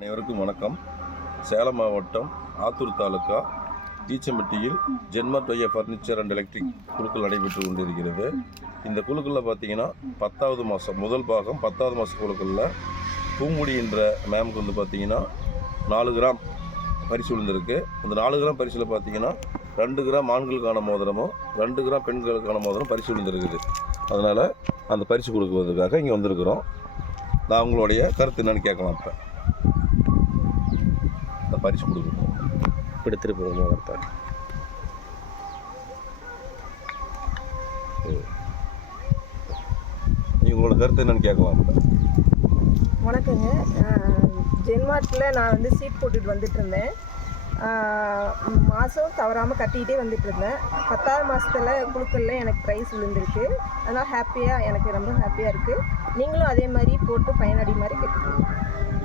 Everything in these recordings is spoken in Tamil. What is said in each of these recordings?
அனைவருக்கும் வணக்கம். சேலம் மாவட்டம் ஆத்தூர் தாலுக்கா ஈச்சம்பட்டியில் ஜென்மட் வைய ஃபர்னிச்சர் அண்ட் எலக்ட்ரிக் குழுக்கள் நடைபெற்று கொண்டிருக்கிறது. இந்த குழுக்களில் பார்த்தீங்கன்னா 10வது மாதம் முதல் பாகம் 10வது மாத குழுக்களில் பூங்குடி என்ற மேமுக்கு வந்து பார்த்தீங்கன்னா 4 கிராம் பரிசு விழுந்திருக்கு. அந்த 4 கிராம் பரிசில் பார்த்தீங்கன்னா 2 கிராம் ஆண்களுக்கான மோதிரமும் 2 கிராம் பெண்களுக்கான மோதிரம் பரிசு விழுந்திருக்குது. அதனால் அந்த பரிசு கொடுக்குறதுக்காக இங்கே வந்திருக்கிறோம். நான் அவங்களுடைய கருத்து என்னன்னு கேட்கலாம். இப்போ பரிசு கொடுக்கணும் எடுத்துகிட்டு போகணும் மோதிரத்தை. உங்களோட கருத்து என்னன்னு கேட்கலாம். வணக்கங்க. ஜென்மார்ட்டில் நான் வந்து சீட் போட்டுட்டு வந்துட்டு இருந்தேன். மாதம் தவறாமல் கட்டிக்கிட்டே வந்துட்டு இருந்தேன். 10வது மாதத்தில் குழுக்களில் எனக்கு ப்ரைஸ் விழுந்திருக்கு. அதனால் எனக்கு ரொம்ப ஹாப்பியாக இருக்குது. நீங்களும் அதே மாதிரி போட்டு பயனடி மாதிரி கட்டிக்கணும்.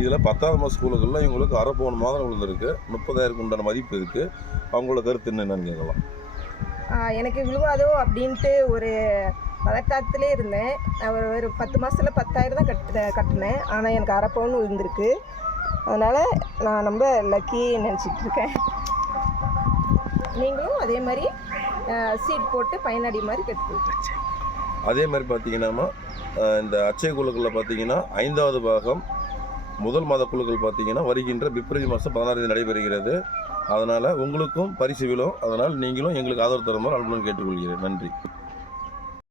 இதில் 10வது மாத குழுக்களில் இவங்களுக்கு அரை பவுன் மோதிரம் விழுந்திருக்கு. 30,000 உண்டான மதிப்பு இருக்குது. அவங்களோட கருத்து என்னென்னு கேட்கலாம். எனக்கு விழுவாதோ அப்படின்ட்டு ஒரு பதட்டத்திலே இருந்தேன். ஒரு 10 மாதத்தில் 10,000 தான் கட்டினேன். ஆனால் எனக்கு அரை பவுன் விழுந்திருக்கு. அதனால் நான் ரொம்ப லக்கி நினச்சிட்டு இருக்கேன். நீங்களும் அதே மாதிரி சீட் போட்டு பயனடி மாதிரி கட்டிக்கணும். அதே மாதிரி பார்த்தீங்கன்னா இந்த அச்சய குழுக்களில் பார்த்தீங்கன்னா 5வது பாகம் முதல் மாத குழுக்கள் பார்த்தீங்கன்னா வருகின்ற பிப்ரவரி மாதம் 16 நடைபெறுகிறது. அதனால் உங்களுக்கும் பரிசு விழும். அதனால் நீங்களும் எங்களுக்கு ஆதரவு தருமாறு அன்புடன் கேட்டுக்கொள்கிறேன். நன்றி.